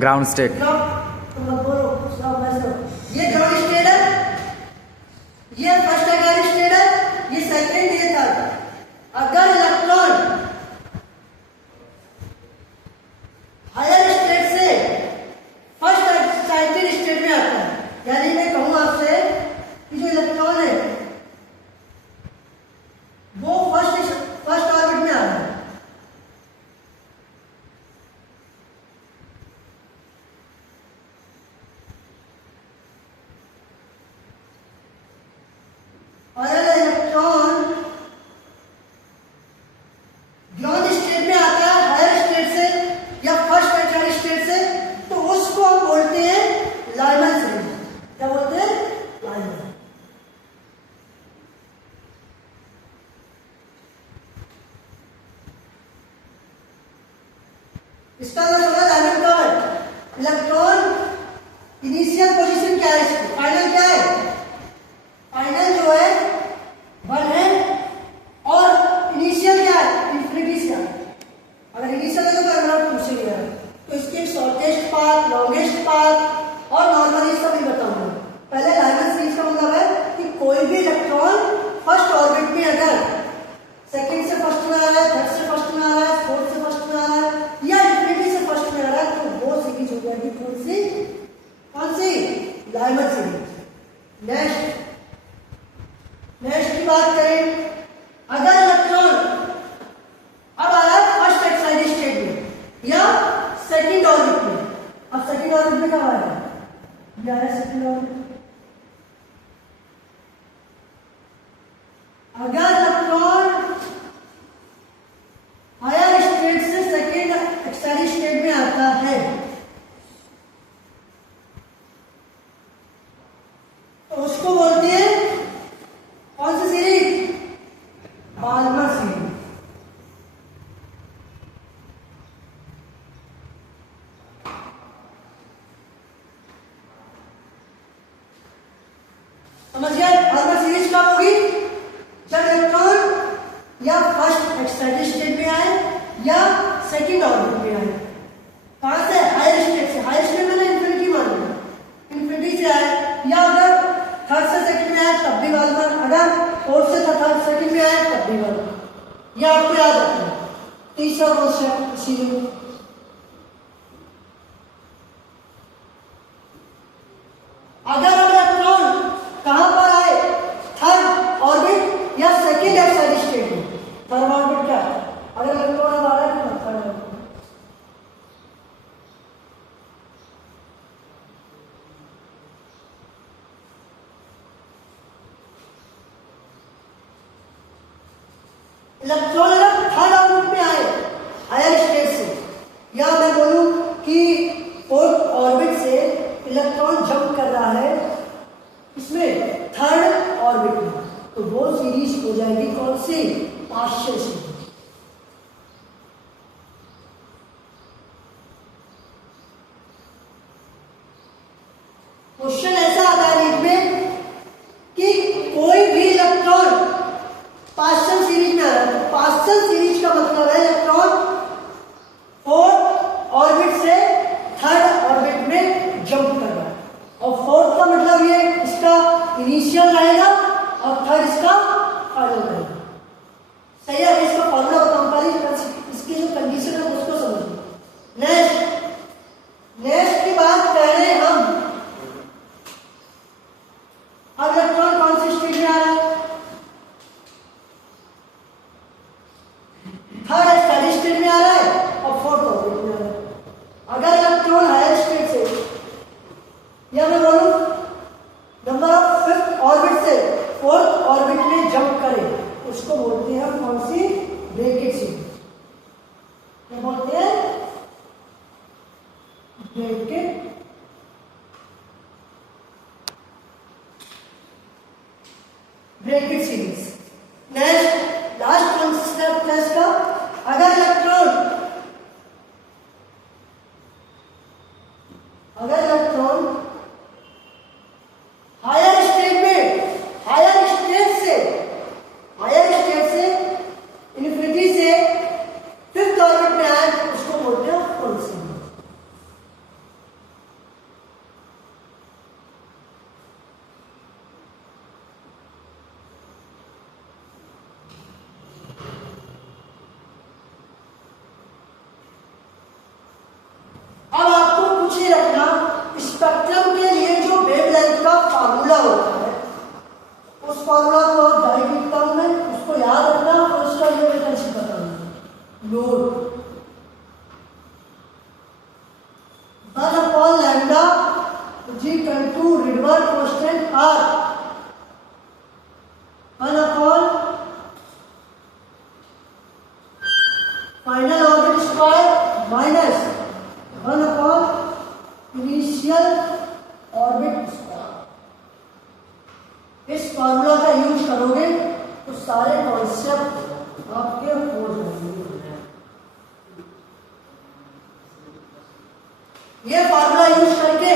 Ground state. ये ground state है, ये फर्स्ट अगर स्टेट है, ये सेकंड, ये थर्ड। अगर इलेक्ट्रॉन हायर स्टेट से फर्स्ट एक्साइटेड स्टेट में आता है, यानी मैं कहूं आपसे कि जो इलेक्ट्रॉन है वो फर्स्ट ऑर्बिट में आ रहा है, और अगर इलेक्ट्रॉन ग्राउंड स्टेट में आता है हायर स्टेट से या फर्स्ट एक्साइटेड स्टेट से, तो उसको हम बोलते हैं लाइमन सीरीज। क्या बोलते हैं? लाइमन। इसका मतलब लाइमन का है इलेक्ट्रॉन इनिशियल पोजीशन क्या है, इसकी फाइनल क्या है, फाइनल जो है 1 है, और इनिशियल क्या है, इंफिनिटी से। अगर इनिशियल है तो अगर पूछेंगे तो इसके शॉर्टेस्ट पाथ, लॉन्गेस्ट पाथ और नॉर्मल, ये सब भी बताऊंगा। पहले लाइमन सीरीज का मतलब है कि कोई भी इलेक्ट्रॉन फर्स्ट ऑर्बिट में अगर सेकंड से फर्स्ट में आ रहा है, थर्ड से फर्स्ट में आ रहा है, फोर्थ से फर्स्ट में आ रहा है या इंफिनिटी से फर्स्ट में आ रहा है, तो वो सीरीज हो जाएगी कौन सी? Lyman series. नेक्स्ट की बात करें, अगर इलेक्ट्रॉन अब आ रहा है फर्स्ट एक्साइटेड स्टेट में या सेकंड ऑर्बिट में, अब सेकंड ऑर्बिट में कब आ रहा है? ये आ रहा है सेकंड ऑर्बिट। अगर इलेक्ट्रॉन हायर स्टेट से सेकंड एक्साइटेड स्टेट में आता है तो उसको बोलते हैं कौन सी सीरीज? Balmer series. समझ गए? बाल्मर सीरीज कब होगी? जब इलेक्ट्रॉन या फर्स्ट एक्साइटेड स्टेट में आए या सेकंड ऑर्बिट में आए। कहां से? हायर स्टेट से। हायर स्टेट में इंफिनिटी मान लो, इंफिनिटी से आए, या अगर थर्ड से सेकंड में आए तब भी बाल्मर, अगर फोर्थ से थर्ड सेकंड में आए तब भी बाल्मर। यह आपको याद रखना। तीसरा क्वेश्चन इसीलिए अगर इलेक्ट्रॉन कहां पर आए? थर्ड ऑर्बिट या सेकंड एक्साइटेड स्टेट में। थर्ड ऑर्बिट क्या है? अगर इलेक्ट्रॉन आ रहा है तो थर्ड ऑर्बिट। इलेक्ट्रॉन अगर थर्ड ऑर्बिट में आए हायर स्टेट से, या मैं बोलूं कि फोर्थ ऑर्बिट से इलेक्ट्रॉन जंप कर रहा है इसमें थर्ड ऑर्बिट में, तो वो सीरीज हो जाएगी कौन सी? Partial series. क्वेश्चन ऐसा आता है नीट में कि कोई भी इलेक्ट्रॉन पार्शियल सीरीज में आ रहा है, तो पार्शियल सीरीज का मतलब है इलेक्ट्रॉन फोर्थ ऑर्बिट से थर्ड ऑर्बिट में जंप कर रहा है, और फोर्थ का मतलब ये इसका इनिशियल रहेगा और थर्ड इसका फाइनल रहेगा। सही है? इसका फॉर्मूला बताऊं, पहले इसकी जो कंडीशन है उसको समझिए। नेक्स्ट की बात कर रहे हैं हम, अब इलेक्ट्रॉन कौन सी स्टेट में आ रहा है? थर्ड एक्साइटेड स्टेट में आ रहा है और फोर्थ ऑर्बिट में आ रहा है। अगर इलेक्ट्रॉन हायर स्टेट से, या मैं बोलूं नंबर ऑफ फिफ्थ ऑर्बिट से फोर्थ ऑर्बिट में जंप करे, उसको बोलते हैं हम कौन सी? Brackett series. क्या बोलते हैं? Bracket series. Next last concept है इसका, अगर इलेक्ट्रॉन हायर स्टेट से इन्फिनिटी से फिफ्थ ऑर्बिट में आए, उसको बोलते हैं फुल सीरीज। फॉर्मूला को डायरेक्ट टर्म में उसको याद रखना, फर्स्ट टर्म में वैकेंसी बताऊंगा। Load 1 upon lambda is equal to Rydberg constant R, 1 upon final orbit square minus 1 upon initial orbit square. इस फॉर्मूला का यूज करोगे तो सारे कॉन्सेप्ट आपके हो जाएंगे। ये फॉर्मूला यूज करके